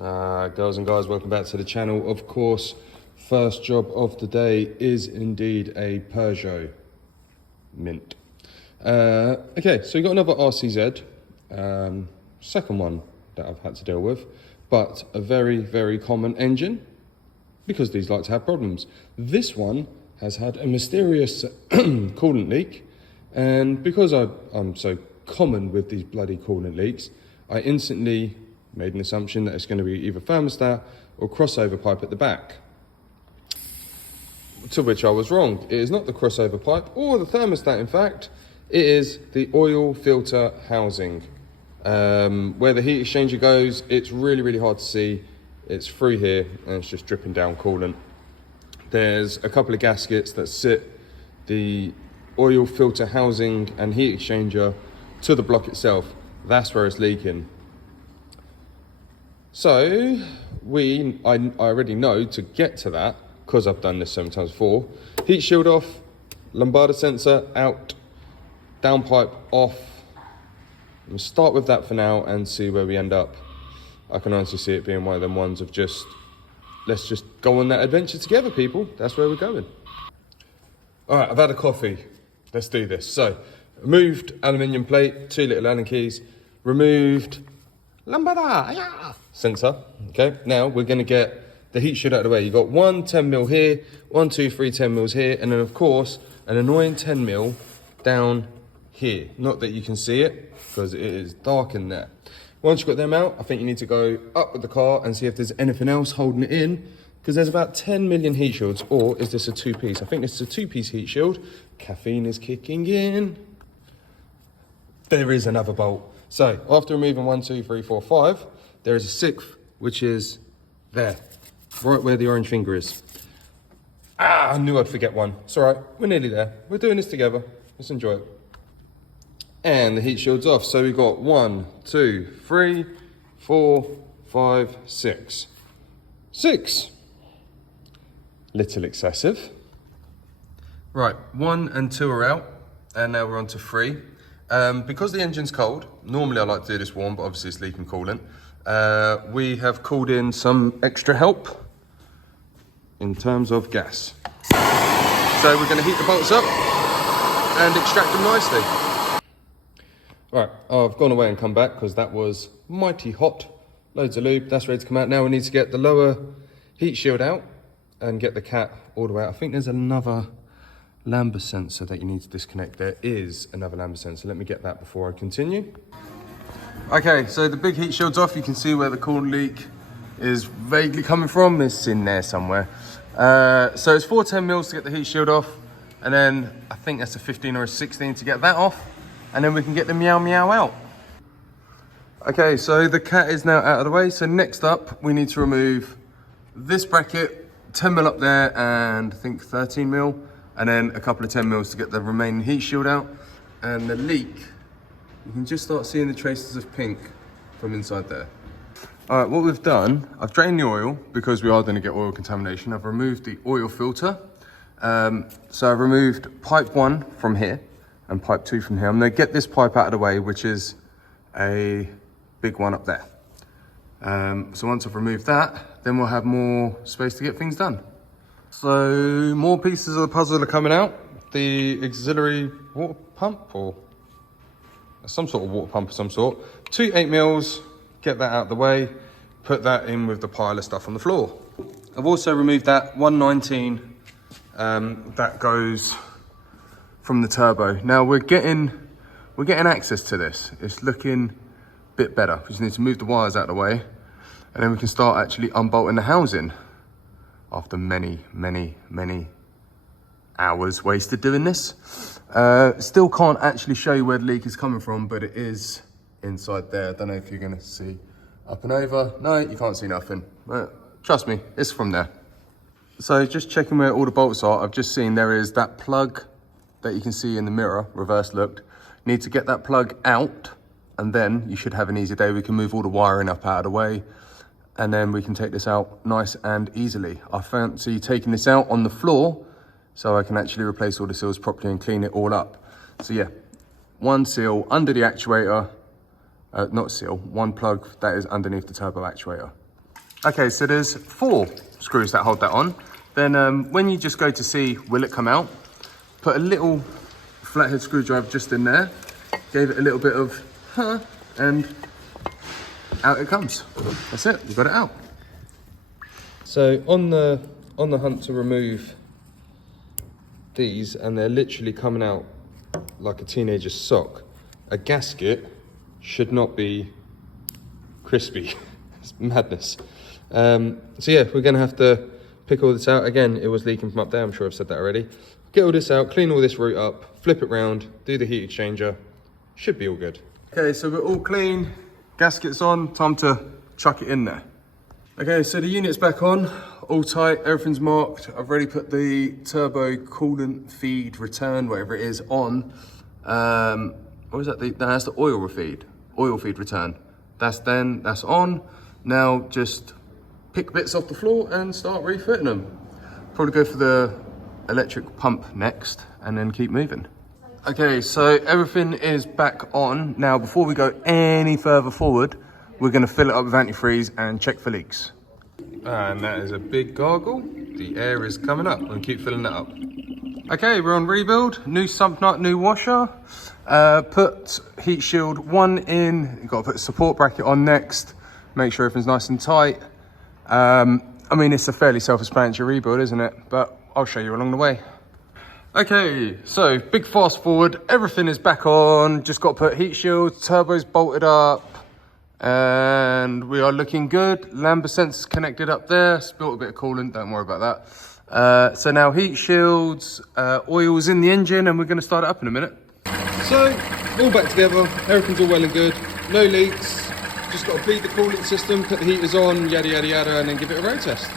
Girls and guys, welcome back to the channel. Of course, first job of the day is indeed a Peugeot mint. Okay, so we got another RCZ, second one that I've had to deal with, but a very common engine because these like to have problems. This one has had a mysterious coolant leak, and because I'm so common with these bloody coolant leaks, I instantly made an assumption that it's going to be either thermostat or crossover pipe at the back. To which I was wrong. It is not the crossover pipe or the thermostat, in fact. It is the oil filter housing. Where the heat exchanger goes, it's really hard to see. It's through here and it's just dripping down coolant. There's a couple of gaskets that sit the oil filter housing and heat exchanger to the block itself. That's where it's leaking. So I already know to get to that, because I've done this so many times before. Heat shield off, lambda sensor out, downpipe off. We'll start with that for now and see where we end up. I can honestly see it being one of them ones of just, let's just go on that adventure together, people. That's where we're going. All right, I've had a coffee. Let's do this. So, removed aluminium plate, 2 little Allen keys, removed lambda sensor. Okay, now we're going to get the heat shield out of the way. You've got one 10mm here, 1, 2, 3 10mm here, and then of course an annoying 10mm down here. Not that you can see it because it is dark in there. Once you've got them out, I think you need to go up with the car and see if there's anything else holding it in, because there's about 10 million heat shields. Or is this a 2-piece? I think this is a 2-piece heat shield. Caffeine is kicking in. There is another bolt. So after removing 1, 2, 3, 4, 5, there is a 6th, which is there, right where the orange finger is. I knew I'd forget one. It's all right, we're nearly there. We're doing this together. Let's enjoy it. And the heat shield's off. So we've got 1, 2, 3, 4, 5, 6. 6. Little excessive. Right, 1 and 2 are out, and now we're on to 3. Because the engine's cold, normally I like to do this warm, but obviously it's leaking coolant. We have called in some extra help in terms of gas. So we're going to heat the bolts up and extract them nicely. Right, I've gone away and come back because that was mighty hot. Loads of lube, that's ready to come out. Now we need to get the lower heat shield out and get the cat all the way out. I think there's another lambda sensor that you need to disconnect. There is another lambda sensor. Let me get that before I continue. Okay, so the big heat shield's off. You can see where the coolant leak is vaguely coming from. It's in there somewhere. So it's 4 10mm to get the heat shield off, and then I think that's a 15 or a 16 to get that off, and then we can get the meow out. Okay, so the cat is now out of the way. So next up, we need to remove this bracket, 10mm up there, and I think 13mm, and then a couple of 10mm to get the remaining heat shield out. And the leak, you can just start seeing the traces of pink from inside there. All right, what we've done, I've drained the oil because we are going to get oil contamination. I've removed the oil filter. So I've removed pipe 1 from here and pipe 2 from here. I'm going to get this pipe out of the way, which is a big one up there. So once I've removed that, then we'll have more space to get things done. So more pieces of the puzzle are coming out. The auxiliary water pump, or some sort of water pump of some sort. 2 8mm, get that out of the way, put that in with the pile of stuff on the floor. I've also removed that 119 that goes from the turbo. Now we're getting access to this. It's looking a bit better. We just need to move the wires out of the way, and then we can start actually unbolting the housing after many hours wasted doing this. Still can't actually show you where the leak is coming from, but it is inside there. I don't know if you're gonna see up and over. No, you can't see nothing. Trust me, it's from there. So just checking where all the bolts are, I've just seen there is that plug that you can see in the mirror, reverse looked. Need to get that plug out, and then you should have an easy day. We can move all the wiring up out of the way, and then we can take this out nice and easily. I fancy taking this out on the floor so I can actually replace all the seals properly and clean it all up. So yeah, 1 seal under the actuator, not seal, 1 plug that is underneath the turbo actuator. Okay, so there's 4 screws that hold that on. Then when you just go to see will it come out, put a little flathead screwdriver just in there, gave it a little bit of and out it comes. That's it, we got it out. So on the hunt to remove these, and they're literally coming out like a teenager's sock, a gasket should not be crispy. It's madness. So yeah, we're gonna have to pick all this out. Again, it was leaking from up there, I'm sure I've said that already. Get all this out, clean all this root up, flip it round, do the heat exchanger. Should be all good. Okay, so we're all clean, gaskets on, time to chuck it in there. Okay, so the unit's back on, all tight, everything's marked. I've already put the turbo coolant feed return, whatever it is, on. What is that? That's the oil feed return. That's on. Now just pick bits off the floor and start refitting them. Probably go for the electric pump next and then keep moving. Okay, so everything is back on. Now, before we go any further forward, we're gonna fill it up with antifreeze and check for leaks. And that is a big gargle. The air is coming up and keep filling that up. Okay, we're on rebuild. New sump nut, new washer. Put heat shield 1 in. You've got to put a support bracket on next. Make sure everything's nice and tight. I mean, it's a fairly self-explanatory rebuild, isn't it? But I'll show you along the way. Okay, so big fast forward. Everything is back on. Just got to put heat shield, turbos bolted up. And we are looking good. Lambda sensor's connected up there. Spilt a bit of coolant, don't worry about that. So now heat shields, oil's in the engine, and we're gonna start it up in a minute. So, all back together, everything's all well and good. No leaks, just gotta bleed the coolant system, put the heaters on, yada, yada, yada, and then give it a road test.